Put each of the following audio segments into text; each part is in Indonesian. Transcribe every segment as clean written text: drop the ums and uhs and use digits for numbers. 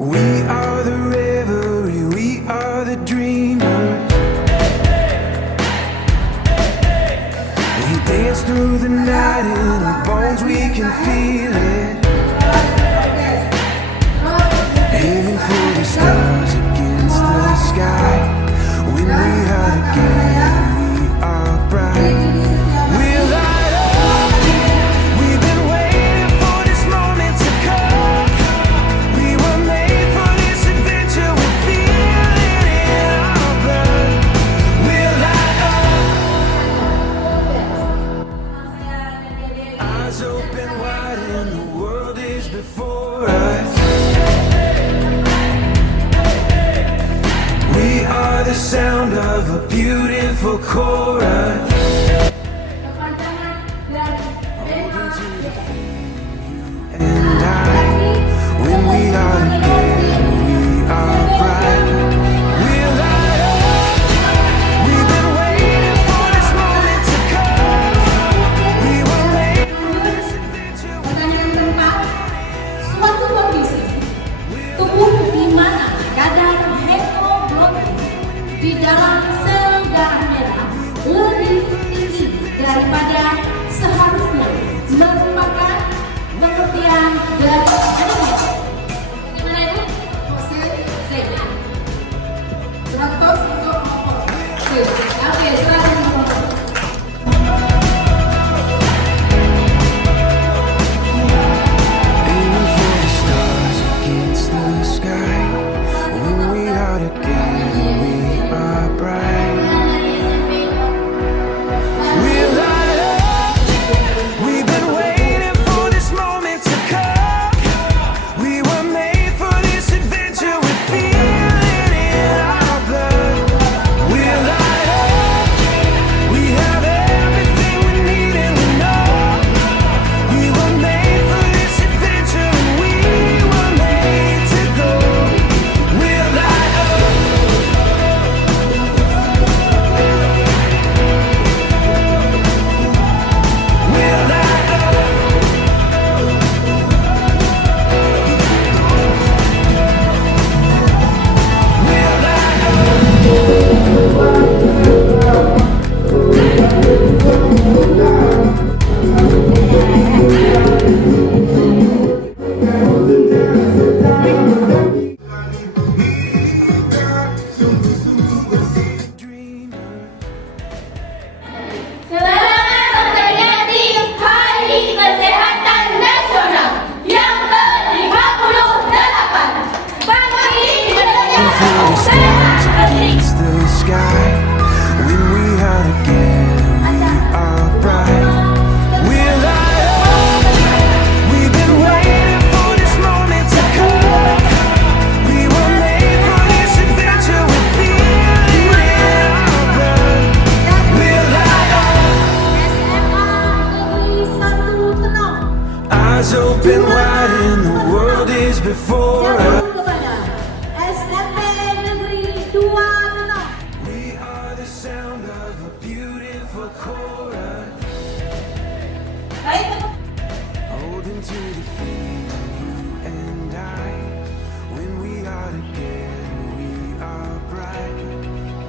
We are the revelry, we are the dreamers. We dance through the night in our bones, we can feel it. Aiming for the stars against the sky. When we are together, we are bright. We'll light up. We've been waiting for this moment to come. We were made for this adventure. We feel it in our blood. We'll light up. Eyes open wide and the world is before us. We are the sound of a beautiful chorus. And when we are together, we are bright. We'll light up. We've been waiting for this moment to come. We were made for this adventure. Pertanyaan keempat, suatu kondisi tubuh di mana kadar hemoglobin di dalam sel darah merah lebih tinggi daripada seharusnya merupakan pengertian dari anemia. Gimana itu? Fosil Z. Contoh untuk apa? Oke, silakan. Aiming for the stars against the sky. When we are together, we are bright. We'll light up. We've been waiting for this moment to come. We were made for this adventure. We feel it in our blood. We'll light up. We have everything we need and we know we were made for this adventure and we were made to go. We'll light up. We'll light up. We'll light up. Selamat memperingati Hari Kesehatan Nasional yang ke-58. Bagi Indonesia For the stars against the sky. When we are together, we are bright. We'll light up. We've been waiting for this moment to come. We were made for this adventure. We feel it in our blood. We'll light up. SMA Negeri 1 Tenong. Eyes open wide and the world is before us. Jatuh kepada SMP Negeri 2 Tenong. We are the sound of a beautiful chorus. Baik, Holding to the feeling, you and I. When we are together, we are bright.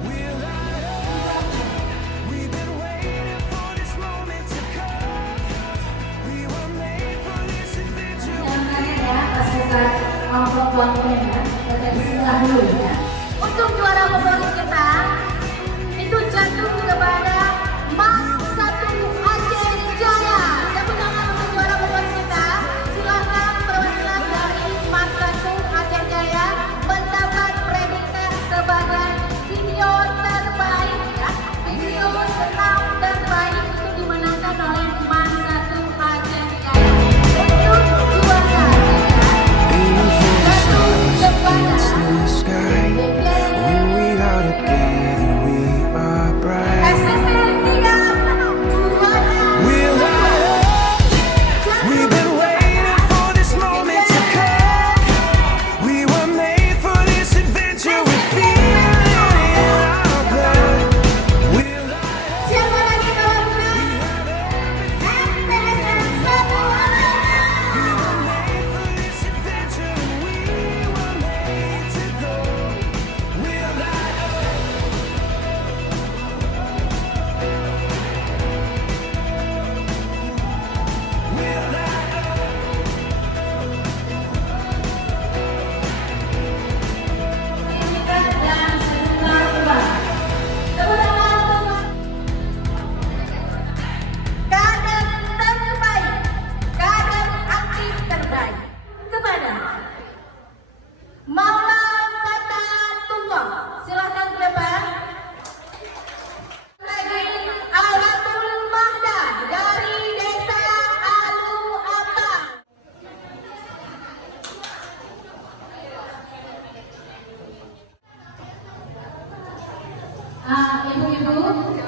We'll light up. We've been waiting for this moment to come. We were made for this adventure. ya, pasukan kelompok bangkainya dari sebelah dulu ya. Untuk juara favorit kita itu jatuh kepada Mark 1 Aceh Jaya. Tepuk tangan untuk juara favorit kita. Silakan perwakilan dari Mark 1 Aceh Jaya mendapat predikat sebagai video terbaik ya. Video senam terbaik itu dimenangkan oleh Mark 1 Aceh Jaya. Untuk juara Aiming for the stars against the sky. When we are together, we are bright. SMP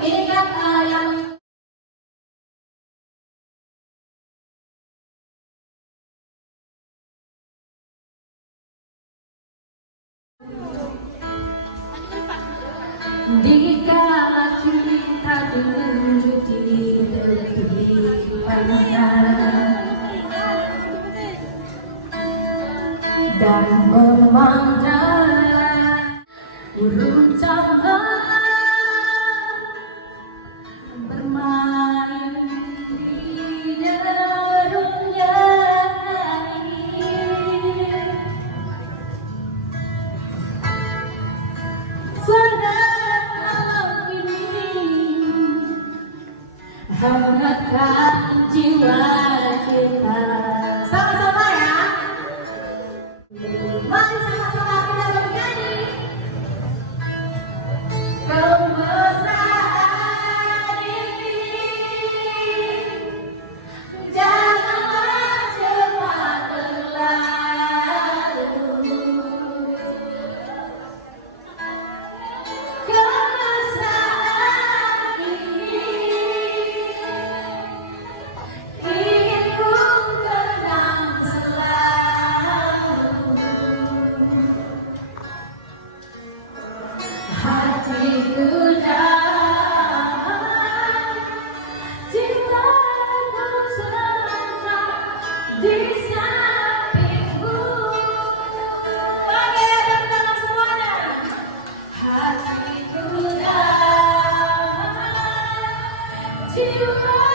Ingat yang dikala kita dulu di tepi pantai dan memandang burung camar bermain di daunnya. Suara alam ini hangatkan jiwa kita. Sama-sama ya. Mari sama-sama kita bernyanyi. Kemesraan ini janganlah cepat berlalu. Kemesraan ini ingin ku kenang selalu. Hatiku damai, jiwaku senang di sampingmu. Oke, teman-teman semuanya. Hatiku damai, jiwaku